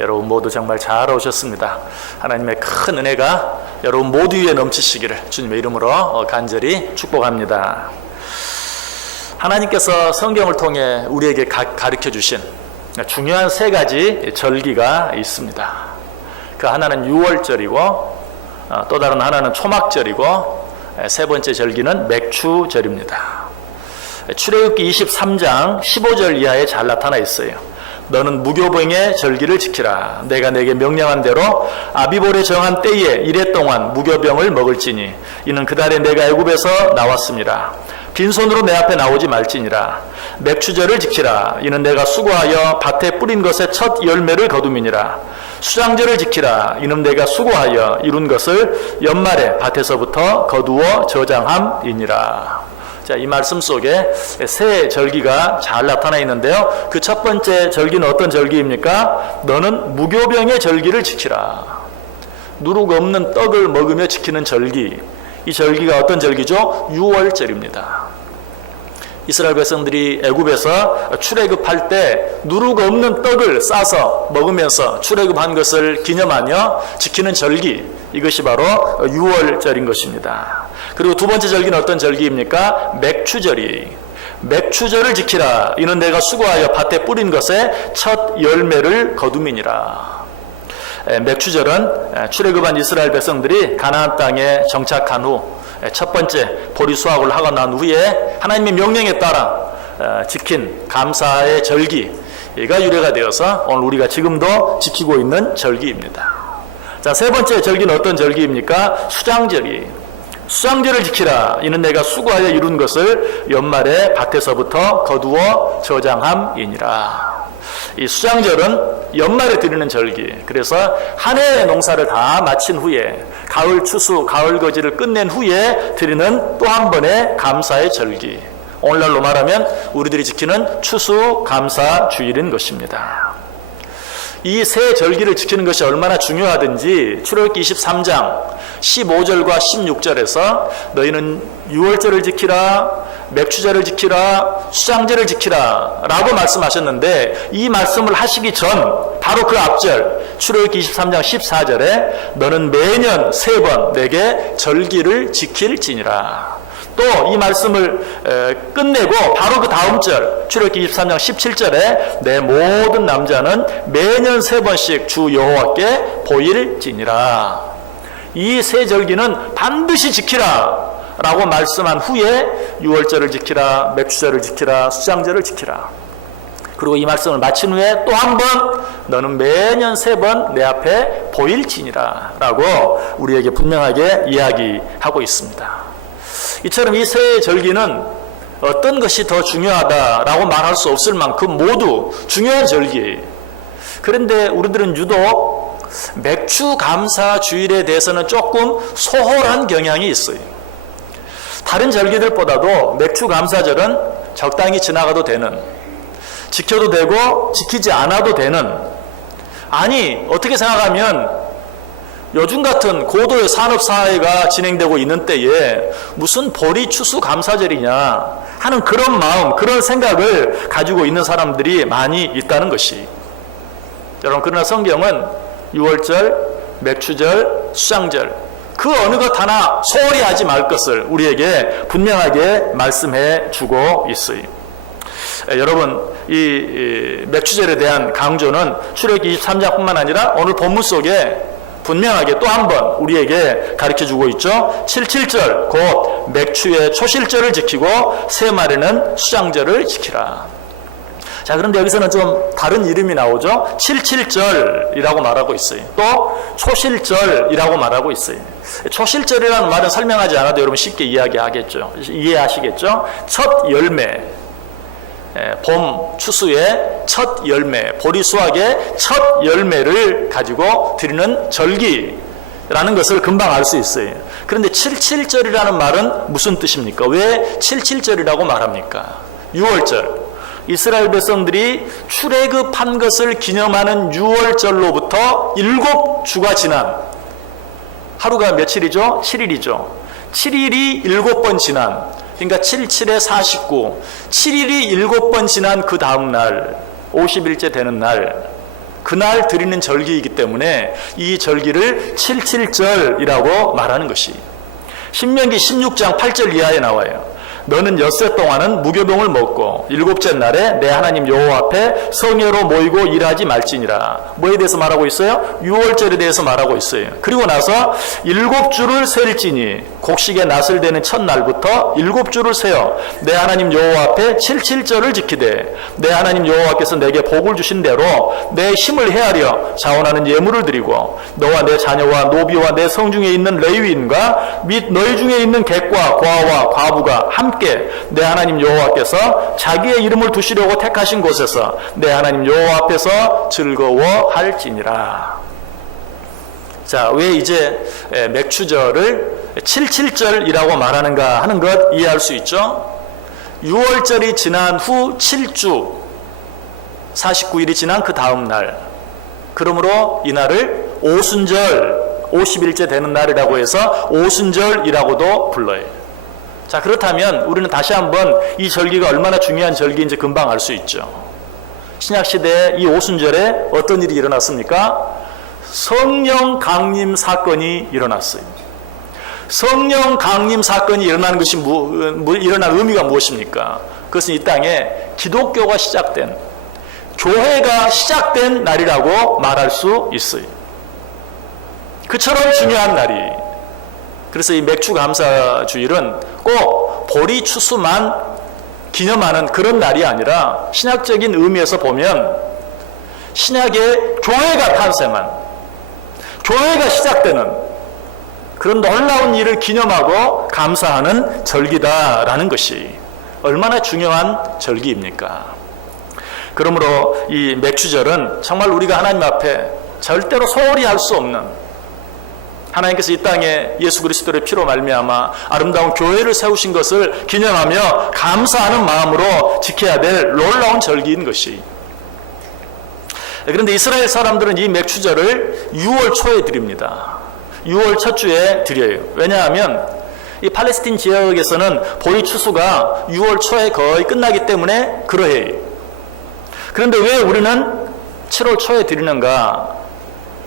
여러분 모두 정말 잘 오셨습니다. 하나님의 큰 은혜가 여러분 모두 위에 넘치시기를 주님의 이름으로 간절히 축복합니다. 하나님께서 성경을 통해 우리에게 가르쳐 주신 중요한 세 가지 절기가 있습니다. 그 하나는 유월절이고 또 다른 하나는 초막절이고 세 번째 절기는 맥추절입니다. 출애굽기 23장 15절 이하에 잘 나타나 있어요. 너는 무교병의 절기를 지키라. 내가 내게 명령한 대로 아비볼에 정한 때에 이래 동안 무교병을 먹을지니 이는 그달에 내가 애굽에서 나왔습니다. 빈손으로 내 앞에 나오지 말지니라. 맥추절을 지키라. 이는 내가 수고하여 밭에 뿌린 것의 첫 열매를 거둠이니라. 수장절을 지키라. 이는 내가 수고하여 이룬 것을 연말에 밭에서부터 거두어 저장함이니라. 자, 이 말씀 속에 세 절기가 잘 나타나 있는데요. 그 첫 번째 절기는 어떤 절기입니까? 너는 무교병의 절기를 지키라. 누룩 없는 떡을 먹으며 지키는 절기. 이 절기가 어떤 절기죠? 유월절입니다. 이스라엘 백성들이 애굽에서 출애굽할 때 누룩 없는 떡을 싸서 먹으면서 출애굽한 것을 기념하며 지키는 절기, 이것이 바로 유월절인 것입니다. 그리고 두 번째 절기는 어떤 절기입니까? 맥추절이. 맥추절을 지키라. 이는 내가 수고하여 밭에 뿌린 것의 첫 열매를 거둠이니라. 맥추절은 출애굽한 이스라엘 백성들이 가나안 땅에 정착한 후 첫 번째 보리 수확을 하고 난 후에 하나님의 명령에 따라 지킨 감사의 절기가 유래가 되어서 오늘 우리가 지금도 지키고 있는 절기입니다. 자, 세 번째 절기는 어떤 절기입니까? 수장절이. 수장절을 지키라. 이는 내가 수고하여 이룬 것을 연말에 밭에서부터 거두어 저장함이니라. 이 수장절은 연말에 드리는 절기. 그래서 한 해의 농사를 다 마친 후에 가을 추수, 가을 거지를 끝낸 후에 드리는 또 한 번의 감사의 절기. 오늘날로 말하면 우리들이 지키는 추수 감사 주일인 것입니다. 이 세 절기를 지키는 것이 얼마나 중요하든지 출애굽기 23장 15절과 16절에서 너희는 유월절을 지키라, 맥추절을 지키라, 수장절을 지키라 라고 말씀하셨는데, 이 말씀을 하시기 전 바로 그 앞절 출애굽기 23장 14절에 너는 매년 3번 내게 절기를 지킬지니라. 또 이 말씀을 끝내고 바로 그 다음 절 출애굽기 23장 17절에 내 모든 남자는 매년 3번씩 주 여호와께 보일지니라. 이 세 절기는 반드시 지키라 라고 말씀한 후에 유월절을 지키라, 맥추절을 지키라, 수장절을 지키라. 그리고 이 말씀을 마친 후에 또 한 번 너는 매년 3번 내 앞에 보일지니라 라고 우리에게 분명하게 이야기하고 있습니다. 이처럼 이 세 절기는 어떤 것이 더 중요하다라고 말할 수 없을 만큼 모두 중요한 절기예요. 그런데 우리들은 유독 맥추 감사 주일에 대해서는 조금 소홀한 경향이 있어요. 다른 절기들보다도 맥추 감사절은 적당히 지나가도 되는, 지켜도 되고 지키지 않아도 되는, 아니 어떻게 생각하면 요즘 같은 고도의 산업사회가 진행되고 있는 때에 무슨 보리 추수 감사절이냐 하는 그런 마음, 그런 생각을 가지고 있는 사람들이 많이 있다는 것이. 여러분, 그러나 성경은 유월절, 맥추절, 수장절 그 어느 것 하나 소홀히 하지 말 것을 우리에게 분명하게 말씀해 주고 있어요. 여러분, 이 맥추절에 대한 강조는 출애굽기 23장뿐만 아니라 오늘 본문 속에 분명하게 또 한 번 우리에게 가르쳐주고 있죠. 77절 곧 맥추의 초실절을 지키고 세 마리는 수장절을 지키라. 자, 그런데 여기서는 좀 다른 이름이 나오죠. 77절이라고 말하고 있어요. 또 초실절이라고 말하고 있어요. 초실절이라는 말은 설명하지 않아도 여러분 쉽게 이해하시겠죠. 첫 열매, 봄 추수의 첫 열매, 보리 수확의 첫 열매를 가지고 드리는 절기라는 것을 금방 알 수 있어요. 그런데 77절이라는 말은 무슨 뜻입니까? 왜 77절이라고 말합니까? 유월절, 이스라엘 백성들이 출애굽한 것을 기념하는 유월절로부터 7주가 지난, 하루가 며칠이죠? 7일이죠. 7일이 7번 지난, 그러니까 77에 49, 7일이 7번 지난 그 다음 날, 50일째 되는 날, 그날 드리는 절기이기 때문에 이 절기를 칠칠절이라고 말하는 것이 신명기 16장 8절 이하에 나와요. 너는 엿새 동안은 무교병을 먹고 일곱째 날에 내 하나님 여호와 앞에 성회로 모이고 일하지 말지니라. 뭐에 대해서 말하고 있어요? 유월절에 대해서 말하고 있어요. 그리고 나서 일곱 주를 셀지니 곡식의 낫을 대는 첫날부터 일곱 주를 세어 내 하나님 여호와 앞에 칠칠절을 지키되 내 하나님 여호와께서 내게 복을 주신 대로 내 힘을 헤아려 자원하는 예물을 드리고 너와 내 자녀와 노비와 내 성중에 있는 레위인과 및 너희 중에 있는 객과 고아와 과부가 함께 내 하나님 여호와께서 자기의 이름을 두시려고 택하신 곳에서 내 하나님 여호와 앞에서 즐거워할지니라. 자, 왜 이제 맥추절을 칠칠절이라고 말하는가 하는 것 이해할 수 있죠? 6월절이 지난 후 7주 49일이 지난 그 다음 날, 그러므로 이날을 오순절 50일째 되는 날이라고 해서 오순절이라고도 불러요. 자, 그렇다면 우리는 다시 한번 이 절기가 얼마나 중요한 절기인지 금방 알 수 있죠. 신약시대에 이 오순절에 어떤 일이 일어났습니까? 성령 강림 사건이 일어났어요. 성령 강림 사건이 일어나는 것이 일어난 의미가 무엇입니까? 그것은 이 땅에 기독교가 시작된, 교회가 시작된 날이라고 말할 수 있어요. 그처럼 중요한 날이. 그래서 이 맥추감사주일은 꼭 보리 추수만 기념하는 그런 날이 아니라 신학적인 의미에서 보면 신약의 교회가 탄생한, 교회가 시작되는 그런 놀라운 일을 기념하고 감사하는 절기다라는 것이 얼마나 중요한 절기입니까? 그러므로 이 맥추절은 정말 우리가 하나님 앞에 절대로 소홀히 할 수 없는, 하나님께서 이 땅에 예수 그리스도의 피로 말미암아 아름다운 교회를 세우신 것을 기념하며 감사하는 마음으로 지켜야 될 놀라운 절기인 것이. 그런데 이스라엘 사람들은 이 맥추절을 6월 초에 드립니다. 6월 첫 주에 드려요. 왜냐하면 이 팔레스틴 지역에서는 보리 추수가 6월 초에 거의 끝나기 때문에 그러해요. 그런데 왜 우리는 7월 초에 드리는가?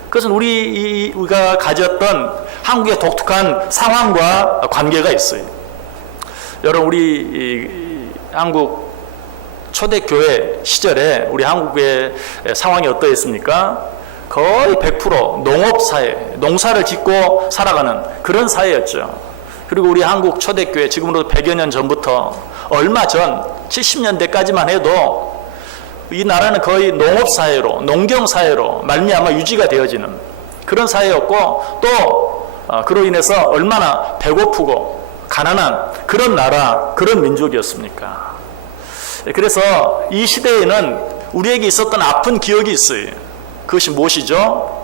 그것은 우리가 가졌던 한국의 독특한 상황과 관계가 있어요. 여러분, 우리 한국 초대교회 시절에 우리 한국의 상황이 어떠했습니까? 거의 100% 농업사회, 농사를 짓고 살아가는 그런 사회였죠. 그리고 우리 한국 초대교회 지금으로 100여 년 전부터 얼마 전 70년대까지만 해도 이 나라는 거의 농업사회로, 농경사회로 말미암아 유지가 되어지는 그런 사회였고, 또 그로 인해서 얼마나 배고프고 가난한 그런 나라, 그런 민족이었습니까? 그래서 이 시대에는 우리에게 있었던 아픈 기억이 있어요. 그것이 무엇이죠?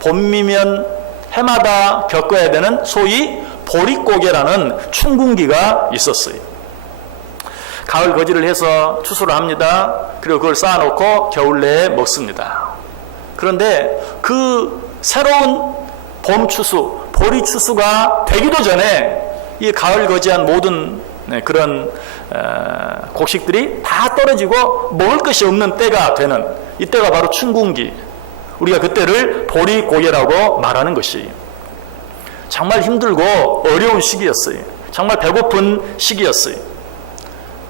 봄이면 해마다 겪어야 되는 소위 보릿고개라는 춘궁기가 있었어요. 가을 거지를 해서 추수를 합니다. 그리고 그걸 쌓아놓고 겨울 내에 먹습니다. 그런데 그 새로운 봄 추수, 보리 추수가 되기도 전에 이 가을 거지한 모든 그런 곡식들이 다 떨어지고 먹을 것이 없는 때가 되는, 이때가 바로 춘궁기. 우리가 그때를 보릿고개라고 말하는 것이 정말 힘들고 어려운 시기였어요. 정말 배고픈 시기였어요.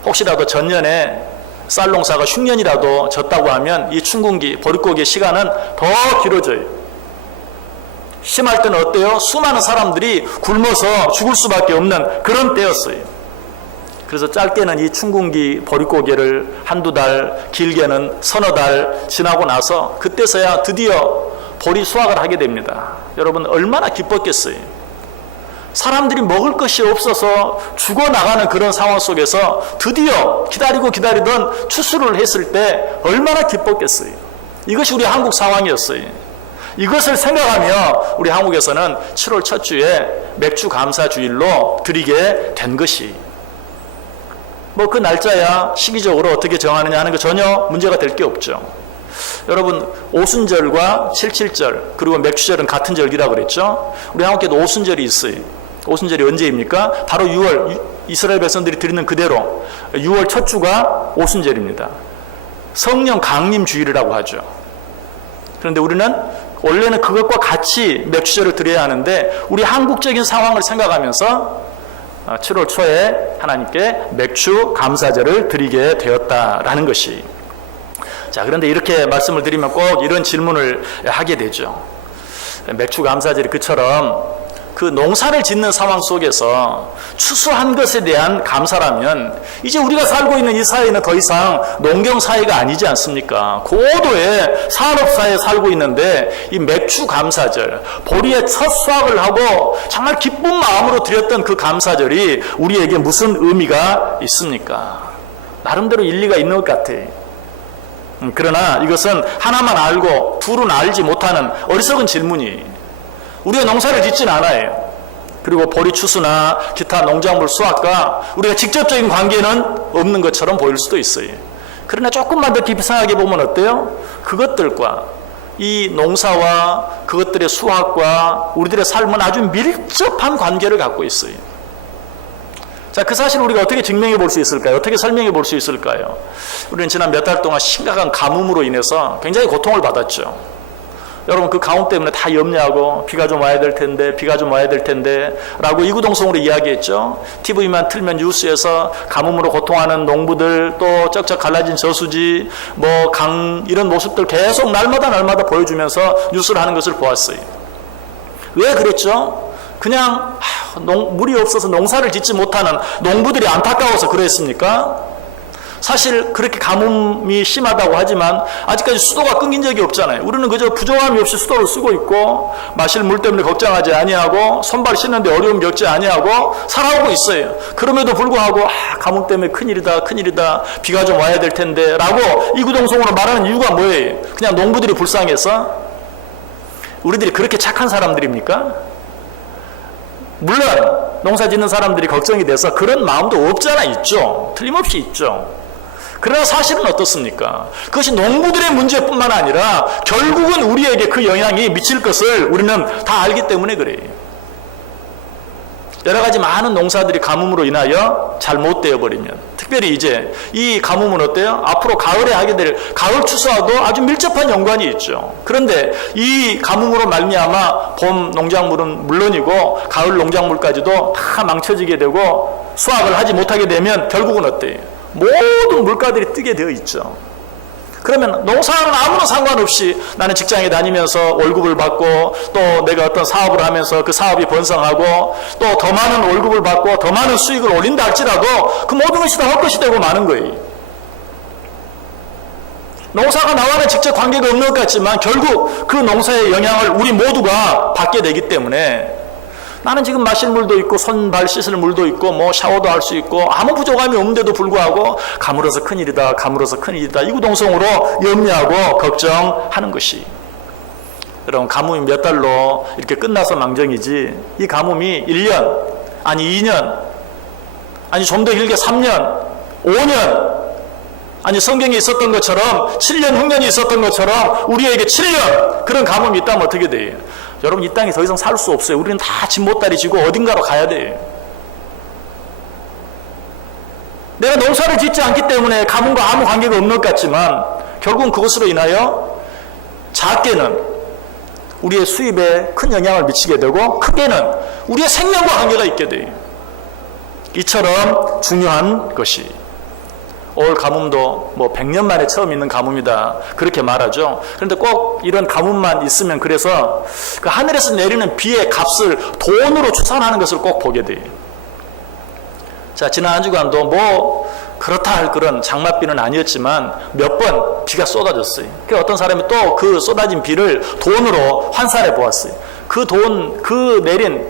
혹시라도 전년에 쌀 농사가 흉년이라도 졌다고 하면 이 춘궁기, 보릿고개 시간은 더 길어져요. 심할 때는 어때요? 수많은 사람들이 굶어서 죽을 수밖에 없는 그런 때였어요. 그래서 짧게는 이 춘궁기 보릿고개를 한두 달, 길게는 서너 달 지나고 나서 그때서야 드디어 보리 수확을 하게 됩니다. 여러분, 얼마나 기뻤겠어요. 사람들이 먹을 것이 없어서 죽어나가는 그런 상황 속에서 드디어 기다리던 추수를 했을 때 얼마나 기뻤겠어요. 이것이 우리 한국 상황이었어요. 이것을 생각하며 우리 한국에서는 7월 첫 주에 맥주 감사주일로 드리게 된 것이, 그 날짜야 시기적으로 어떻게 정하느냐 하는 거 전혀 문제가 될 게 없죠. 여러분, 오순절과 칠칠절 그리고 맥추절은 같은 절기라고 그랬죠. 우리 한국에도 오순절이 있어요. 오순절이 언제입니까? 바로 6월, 이스라엘 백성들이 드리는 그대로 6월 첫 주가 오순절입니다. 성령 강림 주일이라고 하죠. 그런데 우리는 원래는 그것과 같이 맥주제를 드려야 하는데 우리 한국적인 상황을 생각하면서 7월 초에 하나님께 맥주 감사제를 드리게 되었다라는 것이. 자, 그런데 이렇게 말씀을 드리면 꼭 이런 질문을 하게 되죠. 맥주 감사제를 그처럼 그 농사를 짓는 상황 속에서 추수한 것에 대한 감사라면 이제 우리가 살고 있는 이 사회는 더 이상 농경 사회가 아니지 않습니까? 고도의 산업사회에 살고 있는데 이 맥주 감사절, 보리의 첫 수확을 하고 정말 기쁜 마음으로 드렸던 그 감사절이 우리에게 무슨 의미가 있습니까? 나름대로 일리가 있는 것 같아요. 그러나 이것은 하나만 알고 둘은 알지 못하는 어리석은 질문이. 우리가 농사를 짓진 않아요. 그리고 보리 추수나 기타 농작물 수확과 우리가 직접적인 관계는 없는 것처럼 보일 수도 있어요. 그러나 조금만 더 깊이 생각해 보면 어때요? 그것들과 이 농사와 그것들의 수확과 우리들의 삶은 아주 밀접한 관계를 갖고 있어요. 자, 그 사실을 우리가 어떻게 증명해 볼 수 있을까요? 어떻게 설명해 볼 수 있을까요? 우리는 지난 몇 달 동안 심각한 가뭄으로 인해서 굉장히 고통을 받았죠. 여러분 그 가뭄 때문에 다 염려하고 비가 좀 와야 될 텐데 비가 좀 와야 될 텐데 라고 이구동성으로 이야기했죠. TV만 틀면 뉴스에서 가뭄으로 고통하는 농부들 또 쩍쩍 갈라진 저수지 뭐 강 이런 모습들 계속 날마다 보여주면서 뉴스를 하는 것을 보았어요. 왜 그랬죠? 그냥 물이 없어서 농사를 짓지 못하는 농부들이 안타까워서 그랬습니까? 사실 그렇게 가뭄이 심하다고 하지만 아직까지 수도가 끊긴 적이 없잖아요. 우리는 그저 부족함이 없이 수도를 쓰고 있고 마실 물 때문에 걱정하지 아니하고 손발 씻는데 어려움 겪지 아니하고 살아오고 있어요. 그럼에도 불구하고 가뭄 때문에 큰일이다 비가 좀 와야 될 텐데 라고 이구동성으로 말하는 이유가 뭐예요? 그냥 농부들이 불쌍해서? 우리들이 그렇게 착한 사람들입니까? 물론 농사 짓는 사람들이 걱정이 돼서 그런 마음도 없잖아. 있죠. 틀림없이 있죠. 그러나 사실은 어떻습니까? 그것이 농부들의 문제뿐만 아니라 결국은 우리에게 그 영향이 미칠 것을 우리는 다 알기 때문에 그래요. 여러 가지 많은 농사들이 가뭄으로 인하여 잘못되어 버리면, 특별히 이제 이 가뭄은 어때요? 앞으로 가을에 하게 될 가을 추수와도 아주 밀접한 연관이 있죠. 그런데 이 가뭄으로 말미암아 봄 농작물은 물론이고 가을 농작물까지도 다 망쳐지게 되고 수확을 하지 못하게 되면 결국은 어때요? 모든 물가들이 뜨게 되어 있죠. 그러면 농사는 아무런 상관없이 나는 직장에 다니면서 월급을 받고 또 내가 어떤 사업을 하면서 그 사업이 번성하고 또 더 많은 월급을 받고 더 많은 수익을 올린다 할지라도 그 모든 것이 다 헛것이 되고 마는 거예요. 농사가 나와는 직접 관계가 없는 것 같지만 결국 그 농사의 영향을 우리 모두가 받게 되기 때문에 나는 지금 마실 물도 있고 손발 씻을 물도 있고 뭐 샤워도 할 수 있고 아무 부족함이 없는데도 불구하고 가물어서 큰일이다 이구동성으로 염려하고 걱정하는 것이. 여러분 가뭄이 몇 달로 이렇게 끝나서 망정이지 이 가뭄이 1년 아니 2년 아니 좀 더 길게 3년 5년 아니 성경에 있었던 것처럼 7년 흉년이 있었던 것처럼 우리에게 7년 그런 가뭄이 있다면 어떻게 돼요? 여러분 이 땅에 더 이상 살 수 없어요. 우리는 다 집 못다리 지고 어딘가로 가야 돼요. 내가 농사를 짓지 않기 때문에 가뭄과 아무 관계가 없는 것 같지만 결국은 그것으로 인하여 작게는 우리의 수입에 큰 영향을 미치게 되고 크게는 우리의 생명과 관계가 있게 돼요. 이처럼 중요한 것이 올 가뭄도 뭐 100년 만에 처음 있는 가뭄이다 그렇게 말하죠. 그런데 꼭 이런 가뭄만 있으면 그래서 그 하늘에서 내리는 비의 값을 돈으로 추산하는 것을 꼭 보게 돼요. 자, 지난 한 주간도 뭐 그렇다 할 그런 장맛비는 아니었지만 몇 번 비가 쏟아졌어요. 그러니까 어떤 사람이 또 그 쏟아진 비를 돈으로 환산해 보았어요. 그 돈, 그 내린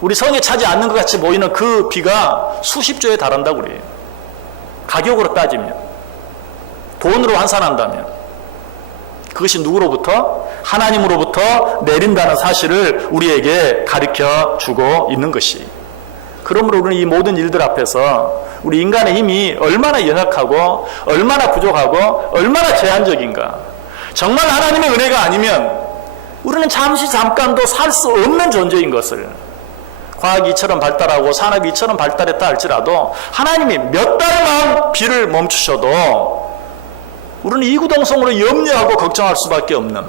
우리 성에 차지 않는 것 같이 보이는 그 비가 수십조에 달한다고 그래요. 가격으로 따지면, 돈으로 환산한다면 그것이 누구로부터? 하나님으로부터 내린다는 사실을 우리에게 가르쳐 주고 있는 것이. 그러므로 우리는 이 모든 일들 앞에서 우리 인간의 힘이 얼마나 연약하고 얼마나 부족하고 얼마나 제한적인가. 정말 하나님의 은혜가 아니면 우리는 잠깐도 살 수 없는 존재인 것을, 과학이 이처럼 발달하고 산업이 이처럼 발달했다 할지라도 하나님이 몇 달만 비를 멈추셔도 우리는 이구동성으로 염려하고 걱정할 수밖에 없는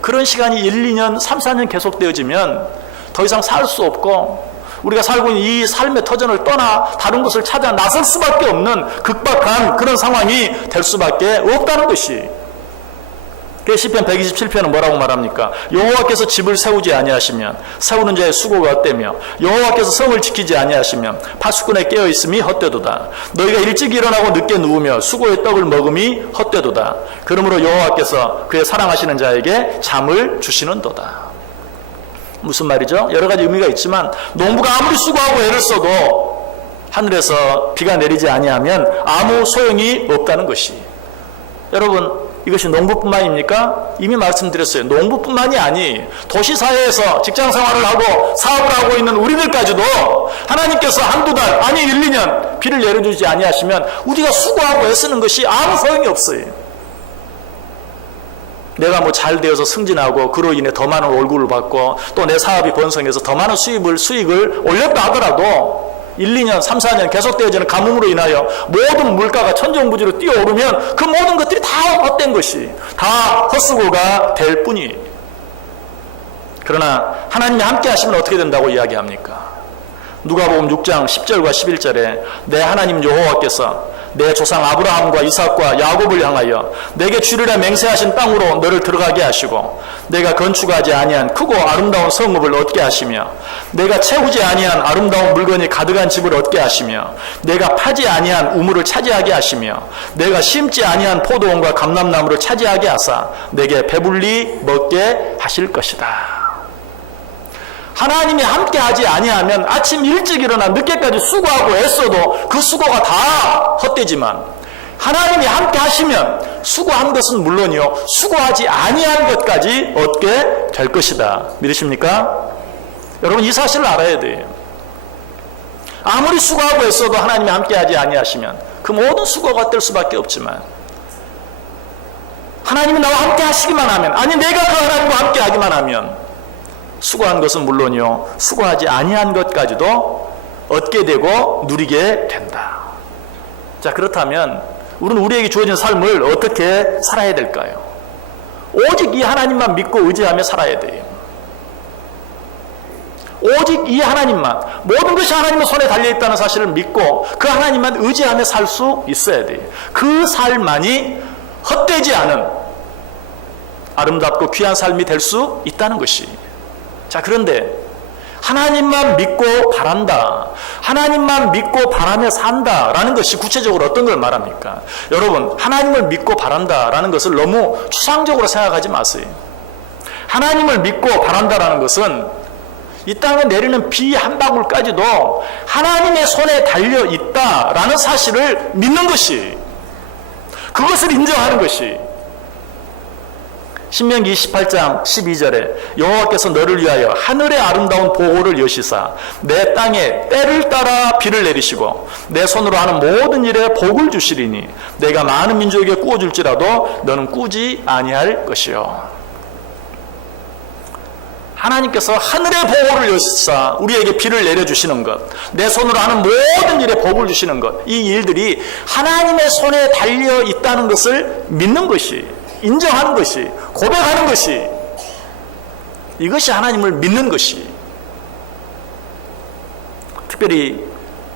그런 시간이 1, 2년, 3, 4년 계속되어지면 더 이상 살 수 없고 우리가 살고 있는 이 삶의 터전을 떠나 다른 곳을 찾아 나설 수밖에 없는 극박한 그런 상황이 될 수밖에 없다는 것이. 시편 127편은 뭐라고 말합니까? 여호와께서 집을 세우지 아니하시면 세우는 자의 수고가 헛되며 여호와께서 성을 지키지 아니하시면 파수꾼의 깨어있음이 헛되도다. 너희가 일찍 일어나고 늦게 누우며 수고의 떡을 먹음이 헛되도다. 그러므로 여호와께서 그의 사랑하시는 자에게 잠을 주시는도다. 무슨 말이죠? 여러 가지 의미가 있지만 농부가 아무리 수고하고 애를 써도 하늘에서 비가 내리지 아니하면 아무 소용이 없다는 것이. 여러분, 이것이 농부뿐만입니까? 이미 말씀드렸어요. 농부뿐만이 아니 도시사회에서 직장생활을 하고 사업을 하고 있는 우리들까지도 하나님께서 한두 달, 아니 1, 2년 비를 내려주지 아니하시면 우리가 수고하고 애쓰는 것이 아무 소용이 없어요. 내가 뭐 잘 되어서 승진하고 그로 인해 더 많은 월급을 받고 또 내 사업이 번성해서 더 많은 수익을 올렸다 하더라도 1, 2년, 3, 4년 계속되어지는 가뭄으로 인하여 모든 물가가 천정부지로 뛰어오르면 그 모든 것들이 다 헛된 것이, 다 헛수고가 될 뿐이에요. 그러나 하나님이 함께 하시면 어떻게 된다고 이야기합니까? 누가복음 6장 10절과 11절에 내 하나님 여호와께서 내 조상 아브라함과 이삭과 야곱을 향하여 내게 주리라 맹세하신 땅으로 너를 들어가게 하시고 내가 건축하지 아니한 크고 아름다운 성읍을 얻게 하시며 내가 채우지 아니한 아름다운 물건이 가득한 집을 얻게 하시며 내가 파지 아니한 우물을 차지하게 하시며 내가 심지 아니한 포도원과 감람나무를 차지하게 하사 내게 배불리 먹게 하실 것이다. 하나님이 함께 하지 아니하면 아침 일찍 일어나 늦게까지 수고하고 애써도 그 수고가 다 헛되지만 하나님이 함께 하시면 수고한 것은 물론이요 수고하지 아니한 것까지 얻게 될 것이다. 믿으십니까? 여러분 이 사실을 알아야 돼요. 아무리 수고하고 애써도 하나님이 함께 하지 아니하시면 그 모든 수고가 될 수밖에 없지만 하나님이 나와 함께 하시기만 하면, 아니 내가 그 하나님과 함께 하기만 하면 수고한 것은 물론이요 수고하지 아니한 것까지도 얻게 되고 누리게 된다. 자, 그렇다면 우리는 우리에게 주어진 삶을 어떻게 살아야 될까요? 오직 이 하나님만 믿고 의지하며 살아야 돼요. 오직 이 하나님만, 모든 것이 하나님의 손에 달려있다는 사실을 믿고 그 하나님만 의지하며 살 수 있어야 돼요. 그 삶만이 헛되지 않은 아름답고 귀한 삶이 될 수 있다는 것이. 자, 그런데 하나님만 믿고 바란다, 하나님만 믿고 바라며 산다라는 것이 구체적으로 어떤 걸 말합니까? 여러분, 하나님을 믿고 바란다라는 것을 너무 추상적으로 생각하지 마세요. 하나님을 믿고 바란다라는 것은 이 땅에 내리는 비 한 방울까지도 하나님의 손에 달려 있다라는 사실을 믿는 것이, 그것을 인정하는 것이. 신명기 28장 12절에 여호와께서 너를 위하여 하늘의 아름다운 보호를 여시사 내 땅에 때를 따라 비를 내리시고 내 손으로 하는 모든 일에 복을 주시리니 내가 많은 민족에게 꾸어줄지라도 너는 꾸지 아니할 것이요. 하나님께서 하늘의 보호를 여시사 우리에게 비를 내려주시는 것, 내 손으로 하는 모든 일에 복을 주시는 것, 이 일들이 하나님의 손에 달려 있다는 것을 믿는 것이, 인정하는 것이, 고백하는 것이, 이것이 하나님을 믿는 것이. 특별히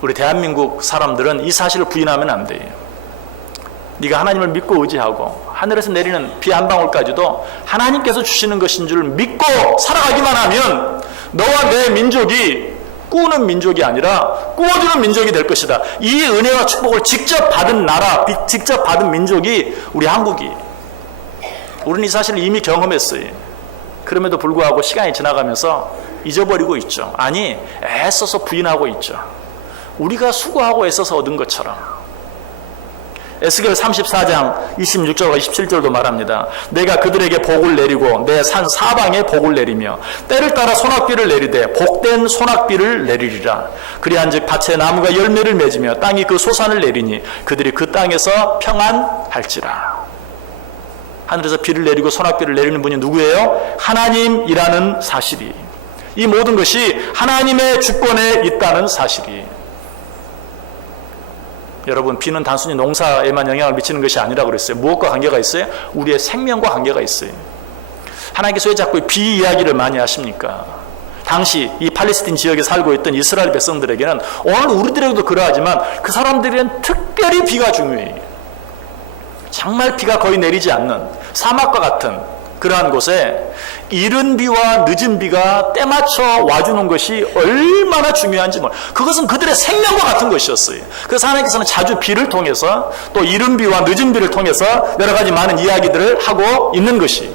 우리 대한민국 사람들은 이 사실을 부인하면 안 돼요. 네가 하나님을 믿고 의지하고 하늘에서 내리는 비 한 방울까지도 하나님께서 주시는 것인 줄 믿고 살아가기만 하면 너와 내 민족이 꾸는 민족이 아니라 꾸어주는 민족이 될 것이다. 이 은혜와 축복을 직접 받은 나라, 직접 받은 민족이 우리 한국이. 우리는 이 사실을 이미 경험했어요. 그럼에도 불구하고 시간이 지나가면서 잊어버리고 있죠. 아니, 애써서 부인하고 있죠. 우리가 수고하고 애써서 얻은 것처럼. 에스겔 34장 26절과 27절도 말합니다. 내가 그들에게 복을 내리고 내 산 사방에 복을 내리며 때를 따라 소낙비를 내리되 복된 소낙비를 내리리라. 그리한즉 밭에 나무가 열매를 맺으며 땅이 그 소산을 내리니 그들이 그 땅에서 평안할지라. 하늘에서 비를 내리고 소낙비를 내리는 분이 누구예요? 하나님이라는 사실이, 이 모든 것이 하나님의 주권에 있다는 사실이. 여러분, 비는 단순히 농사에만 영향을 미치는 것이 아니라고 그랬어요. 무엇과 관계가 있어요? 우리의 생명과 관계가 있어요. 하나님께서 왜 자꾸 비 이야기를 많이 하십니까? 당시 이 팔레스틴 지역에 살고 있던 이스라엘 백성들에게는, 오늘 우리들에게도 그러하지만 그 사람들에게는 특별히 비가 중요해요. 정말 비가 거의 내리지 않는 사막과 같은 그러한 곳에 이른 비와 늦은 비가 때맞춰 와주는 것이 얼마나 중요한지 그것은 그들의 생명과 같은 것이었어요. 그래서 하나님께서는 자주 비를 통해서, 또 이른 비와 늦은 비를 통해서 여러 가지 많은 이야기들을 하고 있는 것이,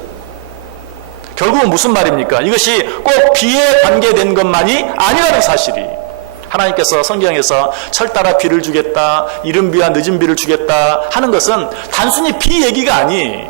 결국은 무슨 말입니까? 이것이 꼭 비에 관계된 것만이 아니라는 사실이, 하나님께서 성경에서 철 따라 비를 주겠다, 이른 비와 늦은 비를 주겠다 하는 것은 단순히 비 얘기가 아니,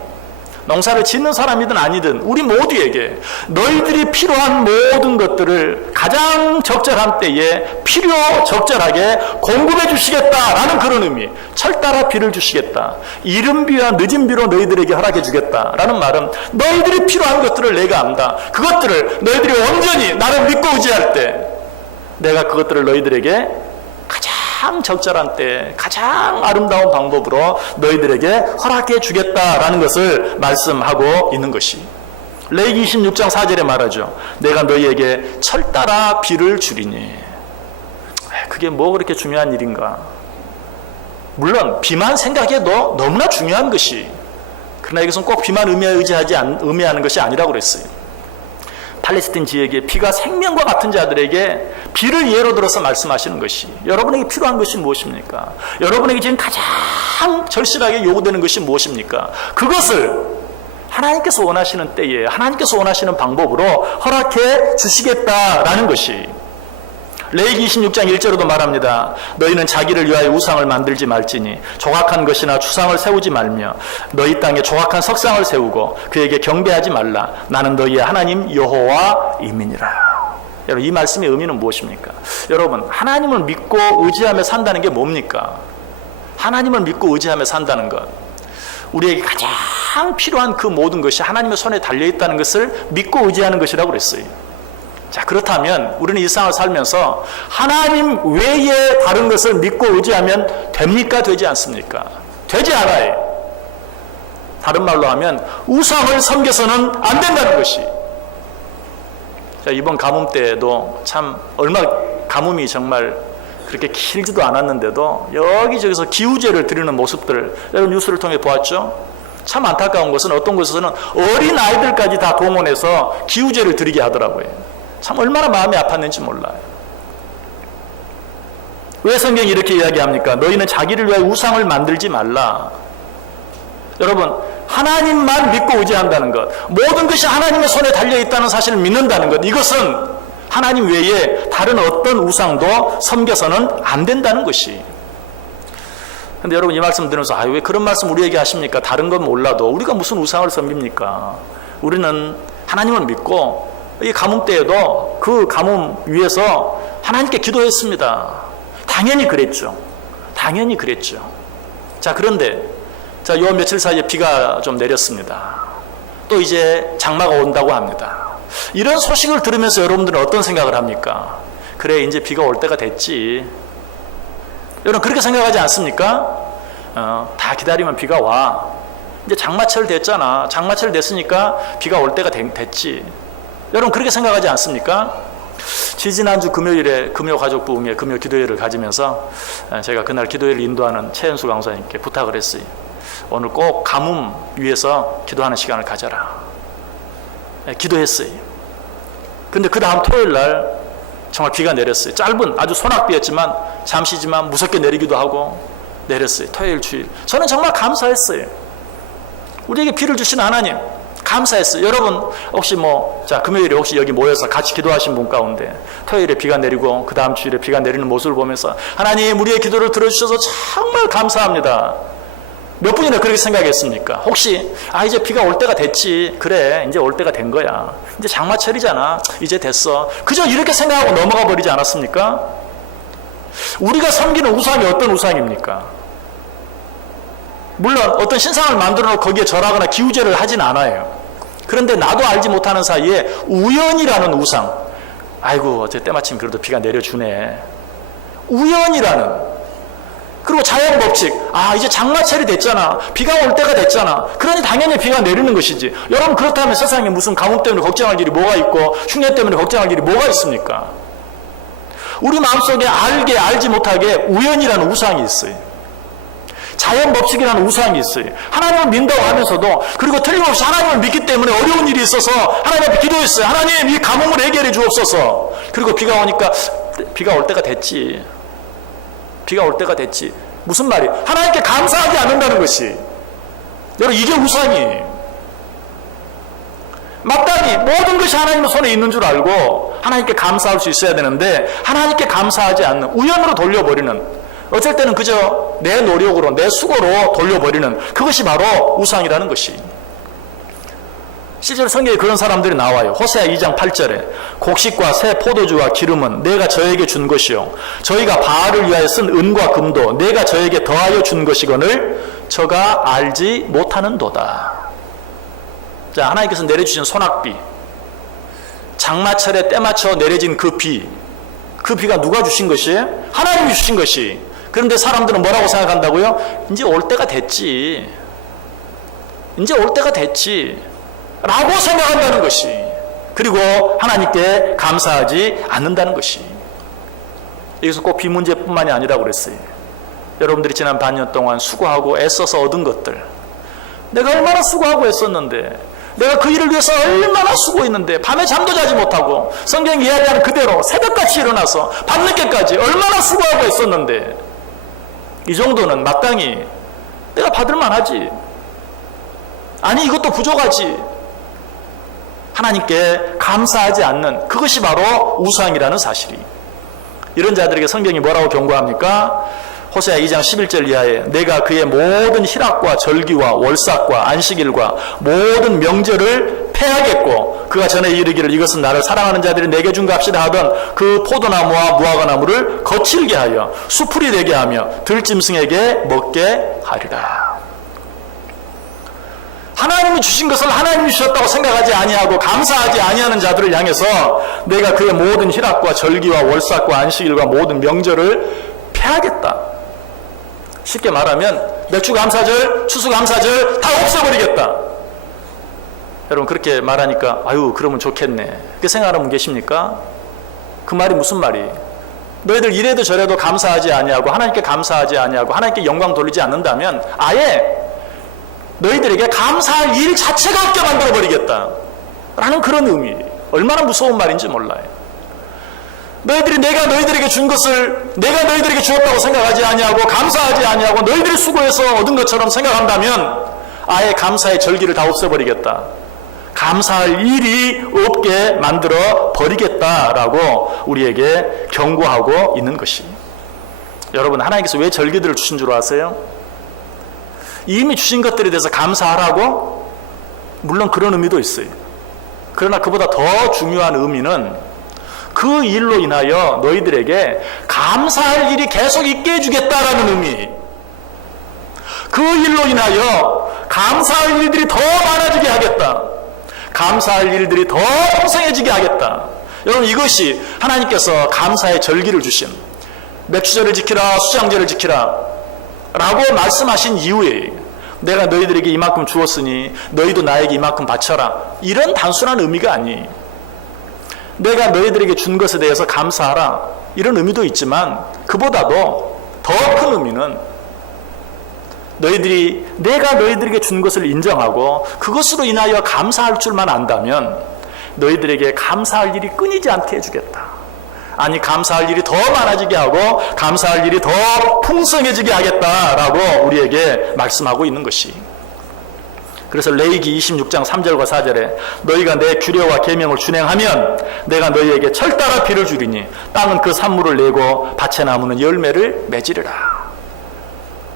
농사를 짓는 사람이든 아니든 우리 모두에게 너희들이 필요한 모든 것들을 가장 적절한 때에 필요 적절하게 공급해 주시겠다라는 그런 의미. 철 따라 비를 주시겠다, 이른 비와 늦은 비로 너희들에게 허락해 주겠다라는 말은 너희들이 필요한 것들을 내가 안다. 그것들을 너희들이 온전히 나를 믿고 의지할 때 내가 그것들을 너희들에게 가장 적절한 때 가장 아름다운 방법으로 너희들에게 허락해 주겠다라는 것을 말씀하고 있는 것이, 레위기 26장 4절에 말하죠. 내가 너희에게 철 따라 비를 주리니. 그게 뭐 그렇게 중요한 일인가? 물론 비만 생각해도 너무나 중요한 것이, 그러나 이것은 꼭 비만 의미하는 것이 아니라고 그랬어요. 팔레스틴 지역에 비가 생명과 같은 자들에게 비를 예로 들어서 말씀하시는 것이, 여러분에게 필요한 것이 무엇입니까? 여러분에게 지금 가장 절실하게 요구되는 것이 무엇입니까? 그것을 하나님께서 원하시는 때에 하나님께서 원하시는 방법으로 허락해 주시겠다라는 것이, 레위기 26장 1절로도 말합니다. 너희는 자기를 위하여 우상을 만들지 말지니 조각한 것이나 추상을 세우지 말며 너희 땅에 조각한 석상을 세우고 그에게 경배하지 말라. 나는 너희의 하나님 여호와임이니라. 여러분, 이 말씀의 의미는 무엇입니까? 여러분, 하나님을 믿고 의지하며 산다는 게 뭡니까? 하나님을 믿고 의지하며 산다는 것, 우리에게 가장 필요한 그 모든 것이 하나님의 손에 달려있다는 것을 믿고 의지하는 것이라고 그랬어요. 자, 그렇다면 우리는 이 세상을 살면서 하나님 외에 다른 것을 믿고 의지하면 됩니까? 되지 않습니까? 되지 않아요. 다른 말로 하면 우상을 섬겨서는 안 된다는 것이. 자, 이번 가뭄 때에도 참 얼마 가뭄이 정말 그렇게 길지도 않았는데도 여기저기서 기우제를 드리는 모습들 여러분 뉴스를 통해 보았죠? 참 안타까운 것은 어떤 곳에서는 어린 아이들까지 다 동원해서 기우제를 드리게 하더라고요. 참 얼마나 마음이 아팠는지 몰라요. 왜 성경이 이렇게 이야기합니까? 너희는 자기를 위하여 우상을 만들지 말라. 여러분, 하나님만 믿고 의지한다는 것, 모든 것이 하나님의 손에 달려있다는 사실을 믿는다는 것, 이것은 하나님 외에 다른 어떤 우상도 섬겨서는 안 된다는 것이. 근데 여러분, 이 말씀 들으면서 왜 그런 말씀 우리에게 하십니까? 다른 건 몰라도 우리가 무슨 우상을 섬깁니까? 우리는 하나님을 믿고 이 가뭄 때에도 그 가뭄 위에서 하나님께 기도했습니다. 당연히 그랬죠. 당연히 그랬죠. 자, 그런데 요 며칠 사이에 비가 좀 내렸습니다. 또 이제 장마가 온다고 합니다. 이런 소식을 들으면서 여러분들은 어떤 생각을 합니까? 그래, 이제 비가 올 때가 됐지. 여러분, 그렇게 생각하지 않습니까? 다 기다리면 비가 와. 이제 장마철 됐잖아. 장마철 됐으니까 비가 올 때가 됐지. 여러분, 그렇게 생각하지 않습니까? 지지난주 금요일에 금요가족부흥회 금요 기도회를 가지면서 제가 그날 기도회를 인도하는 최현수 강사님께 부탁을 했어요. 오늘 꼭 가뭄 위해서 기도하는 시간을 가져라. 기도했어요. 근데 그 다음 토요일 날 정말 비가 내렸어요. 짧은 아주 소낙비였지만 잠시지만 무섭게 내리기도 하고 내렸어요. 토요일 주일. 저는 정말 감사했어요. 우리에게 비를 주신 하나님 감사했어요. 여러분, 혹시 금요일에 혹시 여기 모여서 같이 기도하신 분 가운데 토요일에 비가 내리고 그 다음 주일에 비가 내리는 모습을 보면서 하나님, 우리의 기도를 들어주셔서 정말 감사합니다. 몇 분이나 그렇게 생각했습니까? 혹시 이제 비가 올 때가 됐지. 그래, 이제 올 때가 된 거야. 이제 장마철이잖아. 이제 됐어. 그저 이렇게 생각하고 넘어가 버리지 않았습니까? 우리가 섬기는 우상이 어떤 우상입니까? 물론 어떤 신상을 만들어 놓고 거기에 절하거나 기우제를 하진 않아요. 그런데 나도 알지 못하는 사이에 우연이라는 우상, 아이고 어제 때마침 그래도 비가 내려주네, 우연이라는 그리고 자연 법칙. 이제 장마철이 됐잖아. 비가 올 때가 됐잖아. 그러니 당연히 비가 내리는 것이지. 여러분, 그렇다면 세상에 무슨 가뭄 때문에 걱정할 일이 뭐가 있고 흉년 때문에 걱정할 일이 뭐가 있습니까? 우리 마음속에 알지 못하게 우연이라는 우상이 있어요. 자연 법칙이라는 우상이 있어요. 하나님을 믿는다고 하면서도, 그리고 틀림없이 하나님을 믿기 때문에 어려운 일이 있어서 하나님 앞에 기도했어요. 하나님, 이 가뭄을 해결해 주옵소서. 그리고 비가 오니까 비가 올 때가 됐지. 비가 올 때가 됐지. 무슨 말이? 하나님께 감사하지 않는다는 것이. 여러분, 이게 우상이에요. 마땅히 모든 것이 하나님의 손에 있는 줄 알고 하나님께 감사할 수 있어야 되는데, 하나님께 감사하지 않는, 우연으로 돌려버리는, 어쩔 때는 그저 내 노력으로, 내 수고로 돌려버리는, 그것이 바로 우상이라는 것이. 실제로 성경에 그런 사람들이 나와요. 호세아 2장 8절에 곡식과 새 포도주와 기름은 내가 저에게 준 것이요, 저희가 바알을 위하여 쓴 은과 금도 내가 저에게 더하여 준 것이거늘 저가 알지 못하는도다. 자, 하나님께서 내려주신 소낙비, 장마철에 때맞춰 내려진 그 비가 누가 주신 것이에요? 하나님이 주신 것이. 그런데 사람들은 뭐라고 생각한다고요? 이제 올 때가 됐지. 이제 올 때가 됐지. 라고 생각한다는 것이. 그리고 하나님께 감사하지 않는다는 것이. 여기서 꼭 비 문제뿐만이 아니라고 그랬어요. 여러분들이 지난 반년 동안 수고하고 애써서 얻은 것들, 내가 얼마나 수고하고 애썼는데, 내가 그 일을 위해서 얼마나 수고했는데, 밤에 잠도 자지 못하고 성경이 이야기하는 그대로 새벽같이 일어나서 밤늦게까지 얼마나 수고하고 애썼는데, 이 정도는 마땅히 내가 받을 만하지. 아니, 이것도 부족하지. 하나님께 감사하지 않는, 그것이 바로 우상이라는 사실이. 이런 자들에게 성경이 뭐라고 경고합니까? 호세아 2장 11절 이하에 내가 그의 모든 희락과 절기와 월삭과 안식일과 모든 명절을 패하겠고, 그가 전에 이르기를 이것은 나를 사랑하는 자들이 내게 준 값이라 하던 그 포도나무와 무화과나무를 거칠게 하여 수풀이 되게 하며 들짐승에게 먹게 하리라. 하나님이 주신 것을 하나님이 주셨다고 생각하지 아니하고 감사하지 아니하는 자들을 향해서 내가 그의 모든 희락과 절기와 월삭과 안식일과 모든 명절을 패하겠다. 쉽게 말하면 맥주감사절, 추수감사절 다 없애버리겠다. 여러분, 그렇게 말하니까 그러면 좋겠네, 그렇게 생각하는 분 계십니까? 그 말이 무슨 말이? 너희들 이래도 저래도 감사하지 아니하고 하나님께 감사하지 아니하고 하나님께 영광 돌리지 않는다면 아예 너희들에게 감사할 일 자체가 없게 만들어버리겠다 라는 그런 의미. 얼마나 무서운 말인지 몰라요. 너희들이 내가 너희들에게 준 것을 내가 너희들에게 주었다고 생각하지 아니하고 감사하지 아니하고 너희들이 수고해서 얻은 것처럼 생각한다면 아예 감사의 절기를 다 없애버리겠다, 감사할 일이 없게 만들어 버리겠다라고 우리에게 경고하고 있는 것이. 여러분, 하나님께서 왜 절기들을 주신 줄 아세요? 이미 주신 것들에 대해서 감사하라고? 물론 그런 의미도 있어요. 그러나 그보다 더 중요한 의미는 그 일로 인하여 너희들에게 감사할 일이 계속 있게 해주겠다라는 의미. 그 일로 인하여 감사할 일들이 더 많아지게 하겠다, 감사할 일들이 더 풍성해지게 하겠다. 여러분, 이것이 하나님께서 감사의 절기를 주신, 맥주절을 지키라, 수장절을 지키라 라고 말씀하신 이유에 내가 너희들에게 이만큼 주었으니 너희도 나에게 이만큼 바쳐라, 이런 단순한 의미가 아니. 내가 너희들에게 준 것에 대해서 감사하라, 이런 의미도 있지만 그보다도 더 큰 의미는 내가 너희들에게 준 것을 인정하고 그것으로 인하여 감사할 줄만 안다면 너희들에게 감사할 일이 끊이지 않게 해주겠다. 아니, 감사할 일이 더 많아지게 하고 감사할 일이 더 풍성해지게 하겠다라고 우리에게 말씀하고 있는 것이. 그래서 레위기 26장 3절과 4절에 너희가 내 규례와 계명을 준행하면 내가 너희에게 철따라 비를 주리니 땅은 그 산물을 내고 밭의 나무는 열매를 맺으리라.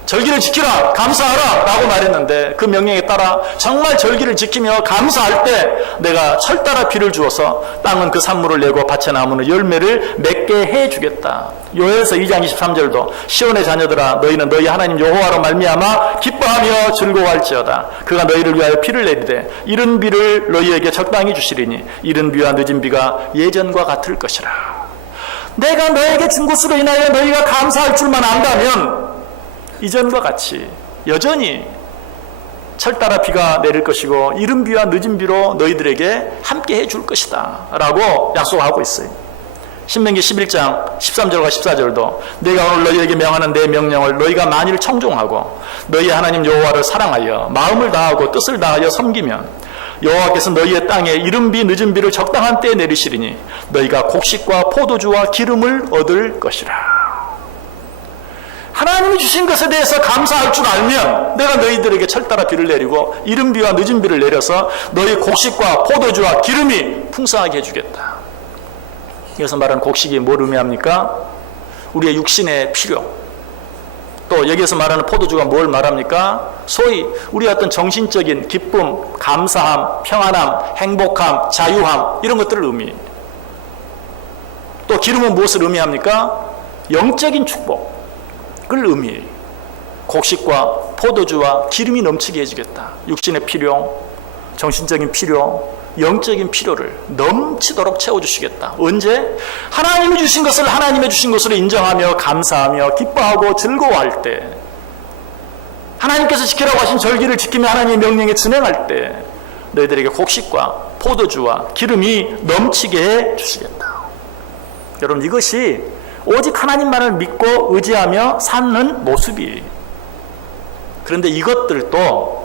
절기를 지키라, 감사하라 라고 말했는데 그 명령에 따라 정말 절기를 지키며 감사할 때 내가 철따라 비를 주어서 땅은 그 산물을 내고 밭의 나무는 열매를 맺게 해주겠다. 요엘서 2장 23절도 시온의 자녀들아 너희는 너희 하나님 여호와로 말미암아 기뻐하며 즐거워할지어다. 그가 너희를 위하여 비를 내리되 이른 비를 너희에게 적당히 주시리니 이른 비와 늦은 비가 예전과 같을 것이라. 내가 너에게 준 것으로 인하여 너희가 감사할 줄만 안다면 이전과 같이 여전히 철 따라 비가 내릴 것이고 이른 비와 늦은 비로 너희들에게 함께 해줄 것이다 라고 약속하고 있어요. 신명기 11장 13절과 14절도 내가 오늘 너희에게 명하는 내 명령을 너희가 만일 청종하고 너희 하나님 여호와를 사랑하여 마음을 다하고 뜻을 다하여 섬기면 여호와께서 너희의 땅에 이른 비 늦은 비를 적당한 때에 내리시리니 너희가 곡식과 포도주와 기름을 얻을 것이라. 하나님이 주신 것에 대해서 감사할 줄 알면 내가 너희들에게 철 따라 비를 내리고 이른 비와 늦은 비를 내려서 너희 곡식과 포도주와 기름이 풍성하게 해주겠다. 여기서 말하는 곡식이 뭘 의미합니까? 우리의 육신의 필요. 또 여기에서 말하는 포도주가 뭘 말합니까? 소위 우리의 어떤 정신적인 기쁨, 감사함, 평안함, 행복함, 자유함 이런 것들을 의미해요. 또 기름은 무엇을 의미합니까? 영적인 축복을 의미해요. 곡식과 포도주와 기름이 넘치게 해주겠다. 육신의 필요, 정신적인 필요, 영적인 필요를 넘치도록 채워주시겠다. 언제? 하나님이 주신 것을 하나님의 주신 것으로 인정하며 감사하며 기뻐하고 즐거워할 때, 하나님께서 지키라고 하신 절기를 지키며 하나님의 명령에 준행할 때 너희들에게 곡식과 포도주와 기름이 넘치게 해주시겠다. 여러분, 이것이 오직 하나님만을 믿고 의지하며 사는 모습이에요. 그런데 이것들도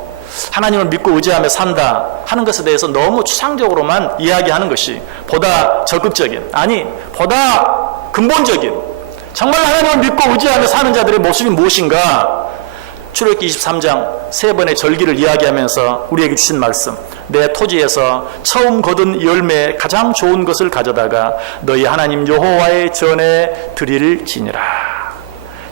하나님을 믿고 의지하며 산다 하는 것에 대해서 너무 추상적으로만 이야기하는 것이 보다 적극적인, 아니 보다 근본적인, 정말 하나님을 믿고 의지하며 사는 자들의 모습이 무엇인가? 출애굽기 23장 세 번의 절기를 이야기하면서 우리에게 주신 말씀, 내 토지에서 처음 거둔 열매에 가장 좋은 것을 가져다가 너희 하나님 여호와의 전에 드릴지니라.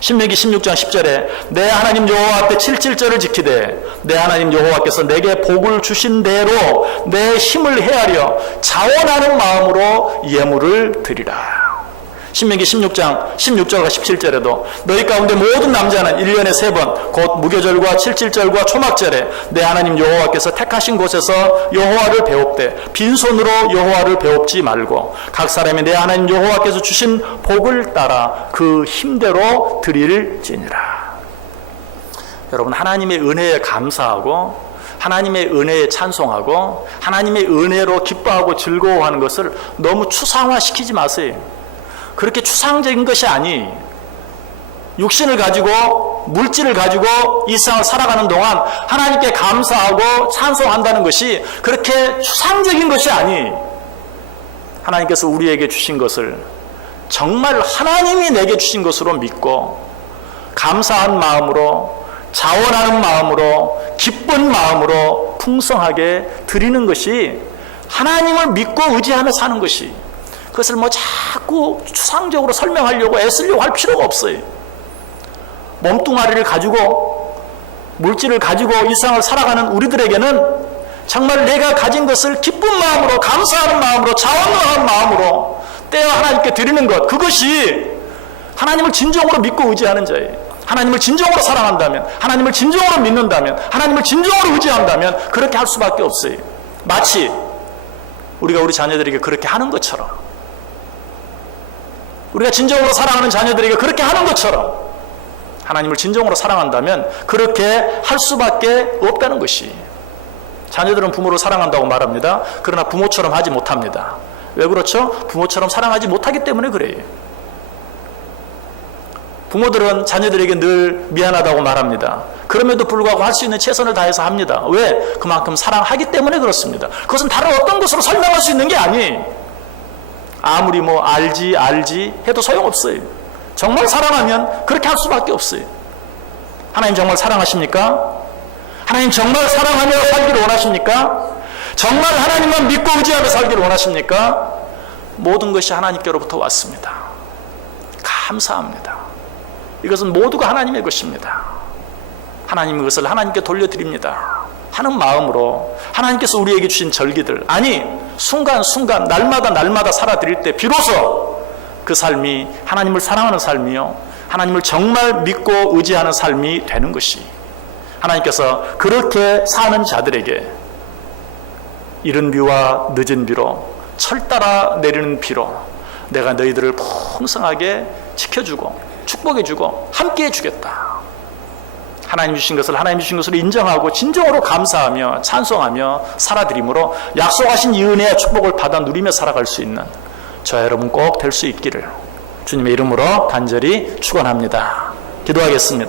신명기 16장 10절에 내 하나님 여호와 앞에 77절을 지키되 내 하나님 여호와께서 내게 복을 주신 대로 내 힘을 헤아려 자원하는 마음으로 예물을 드리라. 신명기 16장 16절과 17절에도 너희 가운데 모든 남자는 1년에 3번 곧 무교절과 77절과 초막절에 내 하나님 여호와께서 택하신 곳에서 여호와를 배웁되 빈손으로 여호와를 배웁지 말고 각 사람이 내 하나님 여호와께서 주신 복을 따라 그 힘대로 드릴지니라. 여러분, 하나님의 은혜에 감사하고 하나님의 은혜에 찬송하고 하나님의 은혜로 기뻐하고 즐거워하는 것을 너무 추상화시키지 마세요. 그렇게 추상적인 것이 아니, 육신을 가지고 물질을 가지고 이 세상을 살아가는 동안 하나님께 감사하고 찬송한다는 것이 그렇게 추상적인 것이 아니, 하나님께서 우리에게 주신 것을 정말 하나님이 내게 주신 것으로 믿고 감사한 마음으로, 자원하는 마음으로, 기쁜 마음으로 풍성하게 드리는 것이 하나님을 믿고 의지하며 사는 것이, 그것을 뭐 자꾸 추상적으로 설명하려고 애쓰려고 할 필요가 없어요. 몸뚱아리를 가지고 물질을 가지고 이 세상을 살아가는 우리들에게는 정말 내가 가진 것을 기쁜 마음으로, 감사하는 마음으로, 자원하는 마음으로 떼어 하나님께 드리는 것, 그것이 하나님을 진정으로 믿고 의지하는 자예요. 하나님을 진정으로 사랑한다면, 하나님을 진정으로 믿는다면, 하나님을 진정으로 의지한다면 그렇게 할 수밖에 없어요. 마치 우리가 우리 자녀들에게 그렇게 하는 것처럼, 우리가 진정으로 사랑하는 자녀들에게 그렇게 하는 것처럼 하나님을 진정으로 사랑한다면 그렇게 할 수밖에 없다는 것이, 자녀들은 부모를 사랑한다고 말합니다. 그러나 부모처럼 하지 못합니다. 왜 그렇죠? 부모처럼 사랑하지 못하기 때문에 그래요. 부모들은 자녀들에게 늘 미안하다고 말합니다. 그럼에도 불구하고 할 수 있는 최선을 다해서 합니다. 왜? 그만큼 사랑하기 때문에 그렇습니다. 그것은 다른 어떤 것으로 설명할 수 있는 게 아니에요. 아무리 뭐 알지 해도 소용없어요. 정말 사랑하면 그렇게 할 수밖에 없어요. 하나님 정말 사랑하십니까? 하나님 정말 사랑하며 살기를 원하십니까? 정말 하나님만 믿고 의지하며 살기를 원하십니까? 모든 것이 하나님께로부터 왔습니다. 감사합니다. 이것은 모두가 하나님의 것입니다. 하나님이 그것을 하나님께 돌려드립니다 하는 마음으로 하나님께서 우리에게 주신 절기들, 아니 순간순간 날마다 살아드릴 때 비로소 그 삶이 하나님을 사랑하는 삶이요, 하나님을 정말 믿고 의지하는 삶이 되는 것이, 하나님께서 그렇게 사는 자들에게 이른 비와 늦은 비로, 철 따라 내리는 비로 내가 너희들을 풍성하게 지켜주고 축복해주고 함께해 주겠다. 하나님 주신 것을 인정하고 진정으로 감사하며 찬송하며 살아드림으로 약속하신 이 은혜의 축복을 받아 누리며 살아갈 수 있는 저와 여러분 꼭 될 수 있기를 주님의 이름으로 간절히 축원합니다. 기도하겠습니다.